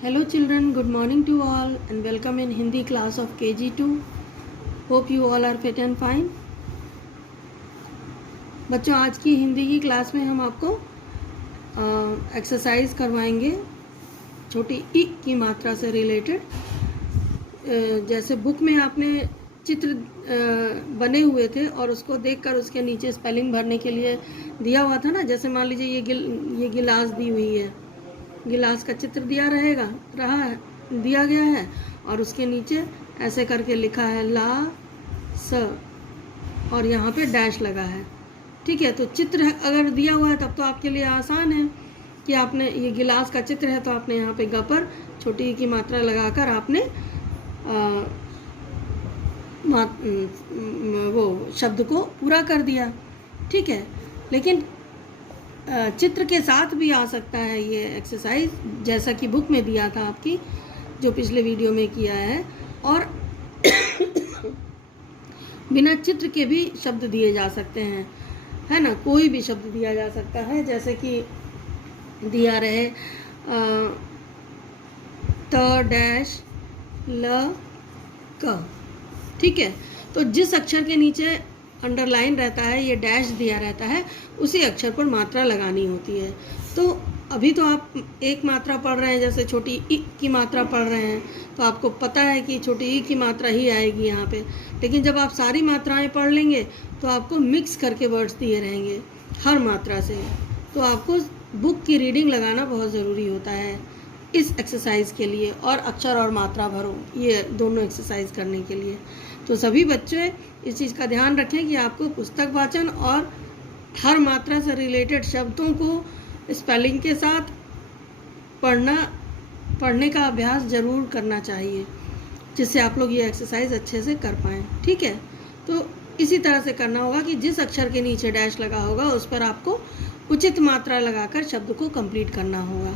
Hello children, good morning to all and welcome in Hindi class of KG2. Hope you all are fit and fine. बच्चों, आज की हिंदी की class में हम आपको एक्सरसाइज करवाएंगे छोटी ई की मात्रा से रिलेटेड। जैसे बुक में आपने चित्र बने हुए थे और उसको देखकर उसके नीचे स्पेलिंग भरने के लिए दिया हुआ था ना। जैसे मान लीजिए ये गिलास दी हुई है, गिलास का चित्र दिया दिया गया है और उसके नीचे ऐसे करके लिखा है ला स और यहाँ पे डैश लगा है। ठीक है, तो चित्र अगर दिया हुआ है तब तो आपके लिए आसान है कि आपने ये गिलास का चित्र है तो आपने यहाँ पे ग पर छोटी की मात्रा लगाकर आपने वो शब्द को पूरा कर दिया। ठीक है, लेकिन चित्र के साथ भी आ सकता है ये एक्सरसाइज, जैसा कि बुक में दिया था आपकी, जो पिछले वीडियो में किया है। और बिना चित्र के भी शब्द दिए जा सकते हैं, है ना। कोई भी शब्द दिया जा सकता है, जैसे कि दिया रहे त डैश ल क। ठीक है, तो जिस अक्षर के नीचे अंडरलाइन रहता है, ये डैश दिया रहता है, उसी अक्षर पर मात्रा लगानी होती है। तो अभी तो आप एक मात्रा पढ़ रहे हैं, जैसे छोटी ई की मात्रा पढ़ रहे हैं, तो आपको पता है कि छोटी ई की मात्रा ही आएगी यहाँ पे। लेकिन जब आप सारी मात्राएं पढ़ लेंगे तो आपको मिक्स करके वर्ड्स दिए रहेंगे हर मात्रा से। तो आपको बुक की रीडिंग लगाना बहुत ज़रूरी होता है इस एक्सरसाइज के लिए, और अक्षर और मात्रा भरो, ये दोनों एक्सरसाइज करने के लिए। तो सभी बच्चे इस चीज़ का ध्यान रखें कि आपको पुस्तक वाचन और हर मात्रा से रिलेटेड शब्दों को स्पेलिंग के साथ पढ़ने का अभ्यास ज़रूर करना चाहिए, जिससे आप लोग ये एक्सरसाइज अच्छे से कर पाएँ। ठीक है, तो इसी तरह से करना होगा कि जिस अक्षर के नीचे डैश लगा होगा उस पर आपको उचित मात्रा लगाकर शब्द को कंप्लीट करना होगा।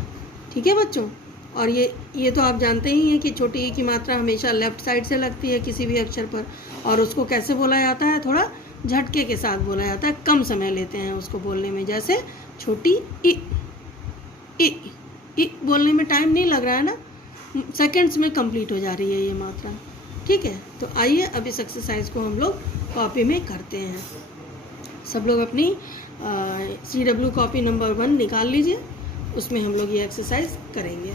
ठीक है बच्चों, और ये तो आप जानते ही हैं कि छोटी ई की मात्रा हमेशा लेफ़्ट साइड से लगती है किसी भी अक्षर पर, और उसको कैसे बोला जाता है, थोड़ा झटके के साथ बोला जाता है, कम समय लेते हैं उसको बोलने में। जैसे छोटी ई ई बोलने में टाइम नहीं लग रहा है ना, सेकंड्स में कंप्लीट हो जा रही है ये मात्रा। ठीक है, तो आइए अब इस एक्सरसाइज को हम लोग कॉपी में करते हैं। सब लोग अपनी CW कॉपी नंबर 1 निकाल लीजिए, उसमें हम लोग ये एक्सरसाइज करेंगे।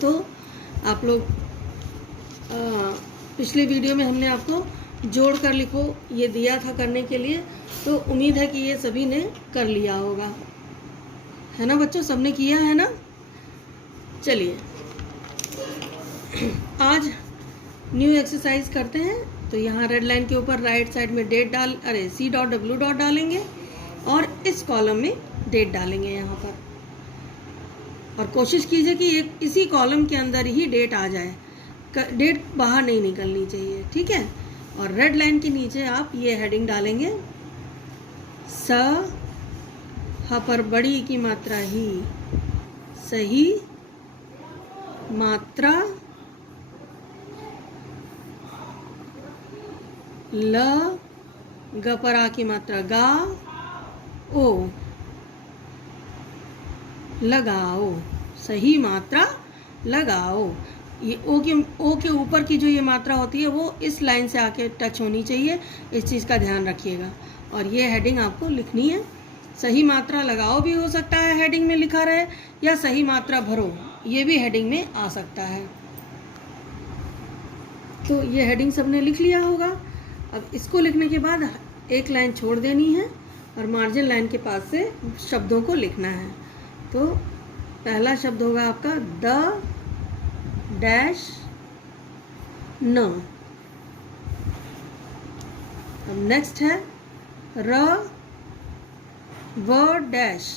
तो आप लोग पिछले वीडियो में हमने आपको जोड़ कर लिखो ये दिया था करने के लिए, तो उम्मीद है कि ये सभी ने कर लिया होगा, है ना बच्चों, सबने किया है ना। चलिए आज न्यू एक्सरसाइज करते हैं। तो यहाँ रेड लाइन के ऊपर राइट साइड में C.W. डालेंगे और इस कॉलम में डेट डालेंगे यहाँ पर, और कोशिश कीजिए कि इसी कॉलम के अंदर ही डेट आ जाए, डेट बाहर नहीं निकलनी चाहिए। ठीक है, और रेड लाइन के नीचे आप ये हेडिंग डालेंगे, स ह पर बड़ी की मात्रा ही, सही मात्रा ल, ग पर आ की मात्रा गा, ओ, लगाओ, सही मात्रा लगाओ। ये ओ के ऊपर की जो ये मात्रा होती है वो इस लाइन से आके टच होनी चाहिए, इस चीज़ का ध्यान रखिएगा। और ये हेडिंग आपको लिखनी है। सही मात्रा लगाओ भी हो सकता है हेडिंग में लिखा रहे, या सही मात्रा भरो, ये भी हेडिंग में आ सकता है। तो ये हेडिंग सबने लिख लिया होगा। अब इसको लिखने के बाद एक लाइन छोड़ देनी है और मार्जिन लाइन के पास से शब्दों को लिखना है। तो पहला शब्द होगा आपका द डैश न। अब नेक्स्ट है र व डैश।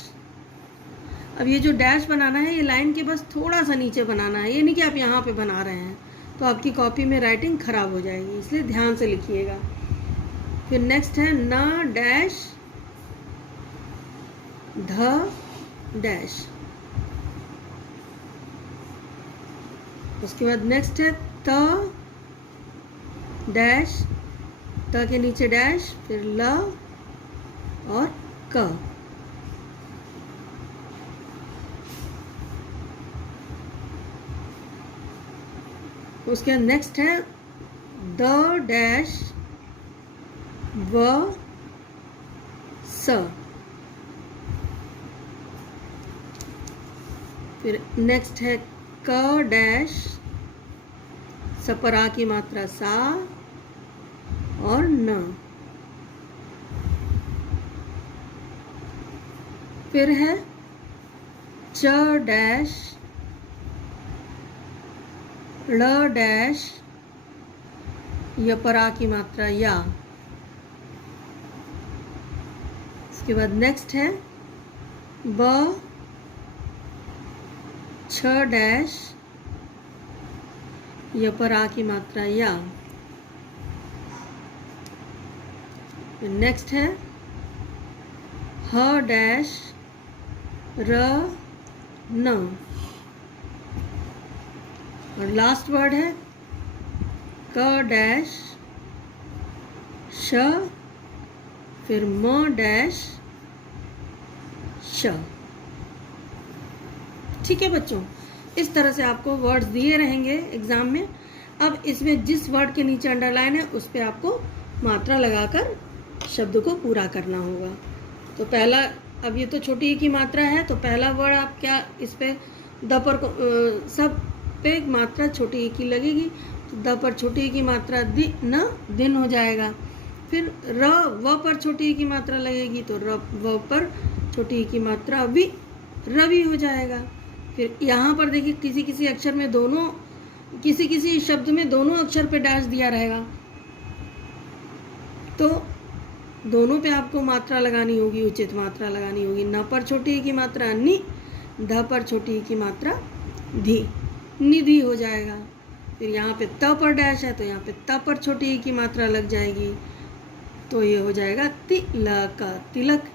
अब ये जो डैश बनाना है, ये लाइन के बस थोड़ा सा नीचे बनाना है, ये नहीं कि आप यहाँ पे बना रहे हैं, तो आपकी कॉपी में राइटिंग खराब हो जाएगी, इसलिए ध्यान से लिखिएगा। फिर नेक्स्ट है न डैश ध डैश। उसके बाद नेक्स्ट है त डैश, त के नीचे डैश, फिर ल और क। उसके बाद नेक्स्ट है द डैश व स। फिर नेक्स्ट है क डैश, सपरा की मात्रा सा और न। फिर है च डैश, ड़ डैश, यपरा की मात्रा या। इसके बाद नेक्स्ट है ब छ डैश, यपरा की मात्रा या। फिर नेक्स्ट है ह डैश, र न। और लास्ट वर्ड है क डैश, श, फिर म डैश, श। ठीक है बच्चों, इस तरह से आपको वर्ड्स दिए रहेंगे एग्जाम में। अब इसमें जिस वर्ड के नीचे अंडरलाइन है उस पर आपको मात्रा लगाकर शब्द को पूरा करना होगा। तो पहला, अब ये तो छोटी ई की मात्रा है, तो पहला वर्ड आप क्या, इस पे द पर सब पे मात्रा छोटी ई की लगेगी, तो द पर छोटी ई की मात्रा दि न दिन हो जाएगा। फिर र व पर छोटी ई की मात्रा लगेगी, तो र व पर छोटी ई की मात्रा वि रवि हो जाएगा। फिर यहाँ पर देखिए किसी किसी अक्षर में दोनों, किसी किसी शब्द में दोनों अक्षर पे डैश दिया रहेगा, तो दोनों पे आपको मात्रा लगानी होगी, उचित मात्रा लगानी होगी। न पर छोटी ई की मात्रा नि, ध पर छोटी ई की मात्रा धी, निधि हो जाएगा। फिर यहाँ पे त पर डैश है, तो यहाँ पे त पर छोटी ई की मात्रा लग जाएगी, तो ये हो जाएगा तिलक, तिलक।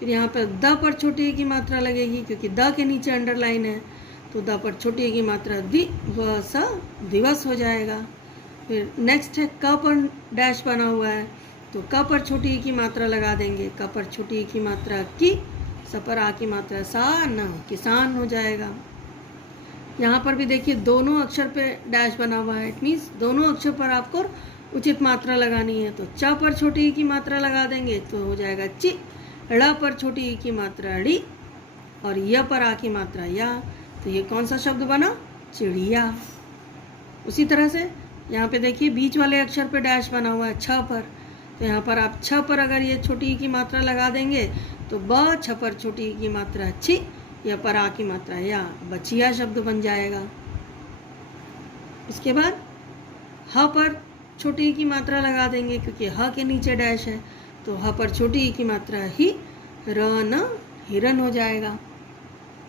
फिर यहाँ पर द पर छोटी ई की मात्रा लगेगी, क्योंकि द के नीचे अंडरलाइन है, तो द पर छोटी ई की मात्रा दिवस, दिवस हो जाएगा। फिर नेक्स्ट है क पर डैश बना हुआ है, तो क पर छोटी ई की मात्रा लगा देंगे, क पर छोटी ई की मात्रा की, स पर आ की मात्रा सा न, किसान हो जाएगा। यहाँ पर भी देखिए दोनों अक्षर पे डैश बना हुआ है, इट मीन्स दोनों अक्षर पर आपको उचित मात्रा लगानी है। तो च पर छोटी ई की मात्रा लगा देंगे, तो हो जाएगा चि। ड़ पर छोटी ई की मात्रा ड़ी, और य पर आ की मात्रा या, तो ये कौन सा शब्द बना, चिड़िया। उसी तरह से यहाँ पे देखिए बीच वाले अक्षर पे डैश बना हुआ है छ पर, तो यहाँ पर आप छ पर अगर ये छोटी ई की मात्रा लगा देंगे, तो ब छ पर छोटी ई की मात्रा छि, या पर आ की मात्रा या, बचिया शब्द बन जाएगा। इसके बाद ह पर छोटी ई की मात्रा लगा देंगे, क्योंकि ह के नीचे डैश है, तो ह पर छोटी ई की मात्रा ही, र न हिरन हो जाएगा।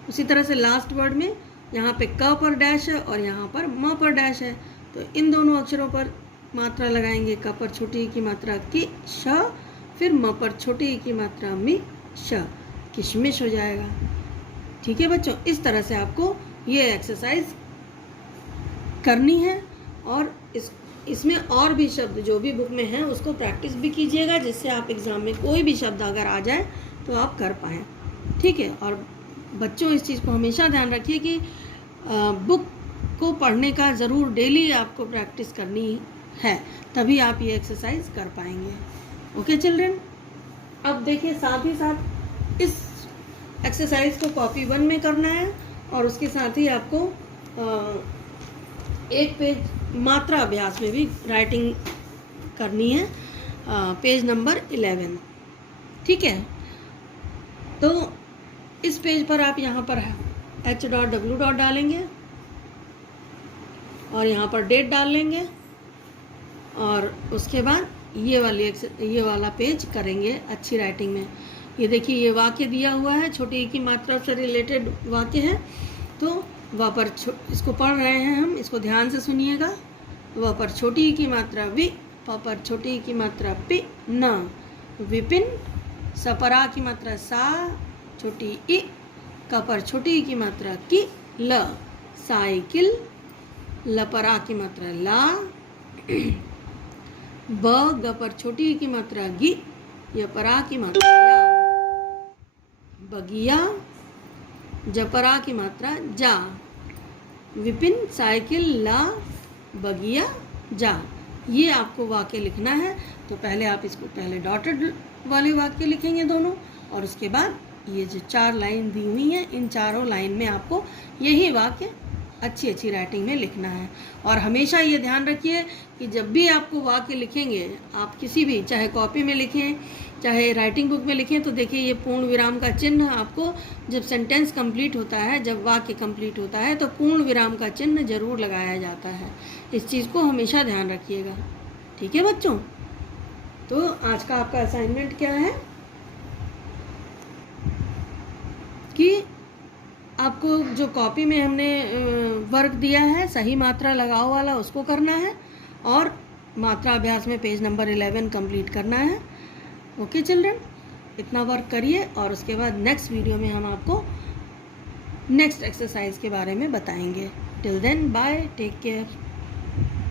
उसी तरह से लास्ट वर्ड में यहाँ पे क पर डैश है और यहाँ पर म पर डैश है, तो इन दोनों अक्षरों पर मात्रा लगाएंगे। क पर छोटी ई की मात्रा कि, श, फिर म पर छोटी ई की मात्रा मि, श, किशमिश हो जाएगा। ठीक है बच्चों, इस तरह से आपको ये एक्सरसाइज करनी है, और इसमें और भी शब्द जो भी बुक में हैं उसको प्रैक्टिस भी कीजिएगा, जिससे आप एग्ज़ाम में कोई भी शब्द अगर आ जाए तो आप कर पाएँ। ठीक है, और बच्चों इस चीज़ को हमेशा ध्यान रखिए कि बुक को पढ़ने का ज़रूर डेली आपको प्रैक्टिस करनी है, तभी आप ये एक्सरसाइज कर पाएंगे। ओके चिल्ड्रन, अब देखिए साथ ही साथ इस एक्सरसाइज को कॉपी 1 में करना है, और उसके साथ ही आपको एक पेज मात्रा अभ्यास में भी राइटिंग करनी है, पेज नंबर 11। ठीक है, तो इस पेज पर आप यहाँ पर h.w. डालेंगे और यहाँ पर डेट डाल लेंगे, और उसके बाद ये वाला पेज करेंगे अच्छी राइटिंग में। ये देखिए ये वाक्य दिया हुआ है, छोटी ई की मात्रा से रिलेटेड वाक्य है, तो वह पर इसको पढ़ रहे हैं हम, इसको ध्यान से सुनिएगा। वह पर छोटी ई की मात्रा वि, प पर छोटी ई की मात्रा पि, न, विपिन, स पर आ की मात्रा सा, छोटी ई, क पर छोटी ई की मात्रा कि, ल, साइकिल, ल पर आ की मात्रा ला, ब, ग पर छोटी ई की मात्रा गी, य पर आ की मात्रा या, बगिया, ज पर आ की मात्रा जा, विपिन, साइकिल, ला, बगिया जा, ये आपको वाक्य लिखना है। तो पहले आप इसको पहले डॉटेड वाले वाक्य लिखेंगे दोनों, और उसके बाद ये जो 4 लाइन दी हुई हैं, इन चारों लाइन में आपको यही वाक्य अच्छी अच्छी राइटिंग में लिखना है। और हमेशा ये ध्यान रखिए कि जब भी आपको वाक्य लिखेंगे, आप किसी भी, चाहे कॉपी में लिखें चाहे राइटिंग बुक में लिखें, तो देखिए ये पूर्ण विराम का चिन्ह आपको जब सेंटेंस कंप्लीट होता है, जब वाक्य कंप्लीट होता है, तो पूर्ण विराम का चिन्ह जरूर लगाया जाता है। इस चीज़ को हमेशा ध्यान रखिएगा। ठीक है बच्चों, तो आज का आपका असाइनमेंट क्या है कि आपको जो कॉपी में हमने वर्क दिया है सही मात्रा लगाओ वाला, उसको करना है, और मात्रा अभ्यास में पेज नंबर 11 कंप्लीट करना है। ओके चिल्ड्रन, इतना वर्क करिए, और उसके बाद नेक्स्ट वीडियो में हम आपको नेक्स्ट एक्सरसाइज के बारे में बताएंगे। Till then bye, take care.